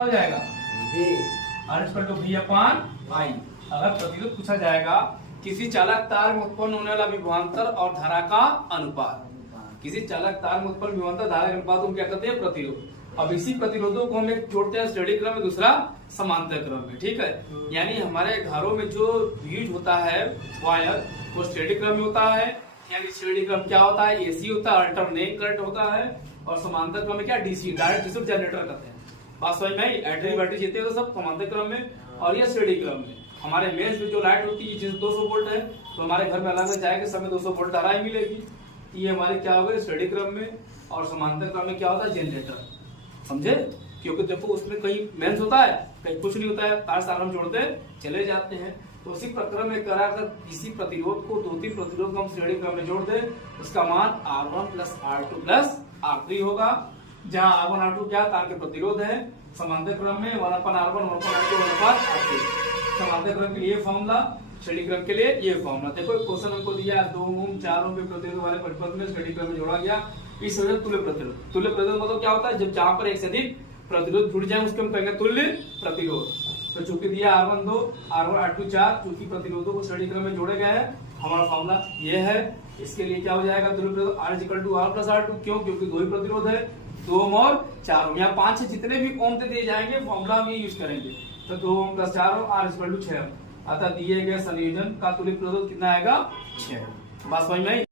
हो जाएगा R equal to V upon I. अगर प्रतिरोध पूछा जाएगा किसी चालक तार में उत्पन्न होने वाला विभवांतर और धारा का अनुपात, किसी चालक तार में उत्पन्न विभवांतर धारा के अनुपात को क्या कहते हैं? प्रतिरोध। अब इसी प्रतिरोधों को हम एक जोड़ते हैं श्रेणी क्रम में, दूसरा समांतर क्रम में। ठीक है, यानी हमारे घरों में जो यूज होता है वायर वो श्रेणी क्रम में होता है। यानी श्रेणी क्रम क्या होता है? एसी होता है, अल्टरनेट करंट होता है। और समांतर क्रम में क्या? डीसी, डायरेक्ट डिस्ट्रीब्यूटेड जनरेटर कहते हैं। बात समझ में आई? एडरी बैटरी जीते हो तो सब समांतर क्रम में, और ये श्रेणी क्रम में। हमारे मेज में जो लाइट होती है जैसे 200 वोल्ट है तो हमारे घर में अलग जाएगा समय 200 वोल्ट धारा ही मिलेगी। ये हमारे क्या होगा? श्रेणी क्रम में। और समांतर क्रम में क्या होता है? जनरेटर। समझे? क्योंकि देखो उसमें कहीं मेंस होता है, कहीं कुछ नहीं होता है, तार सार हम जोड़ते चले जाते हैं। तो उसी प्रक्रम में कराकर इसी प्रतिरोध को, दो तीन प्रतिरोध को हम श्रेणी क्रम में जोड़ दे, उसका मान R1 plus R2 plus R3 होगा। जहाँ R1 R2 क्या तार के प्रतिरोध है, समांतर क्रम में 1/R1 1/R2 1/R3। समांतर क्रम के लिए फॉर्मूला, श्रेणी क्रम के लिए ये फॉर्मूला। देखो क्वेश्चन हमको दिया 2 ओम 4 ओम के प्रतिरोध वाले परिपथ में श्रेणी क्रम में जोड़ा गया। इस वजह से तुल्य प्रतिरोध। तुल्य प्रतिरोध मतलब क्या होता है? जब जहां पर एक से अधिक प्रतिरोध जुड़ जाए उसको हम कहेंगे तुल्य प्रतिरोध। तो चूंकि दिया R1 2 R1 R2 4, चूंकि प्रतिरोधों को श्रेणी क्रम में जोड़े गए हैं, हमारा फॉर्मूला ये है। इसके लिए क्या हो जाएगा? तुल्य प्रतिरोध R equal to R plus R2। क्यों? क्योंकि दो ही प्रतिरोध है, 2 ओम और 4 ओम। यहाँ 5 से जितने भी ओम से दिए जाएंगे फॉर्मूला हम ये यूज करेंगे। तो 2 ohm plus 4 ohm R equal to 6 ohm. अतः दिए गए संयोजन का तुल्य प्रतिरोध कितना आएगा? 6। बात समझ में आई?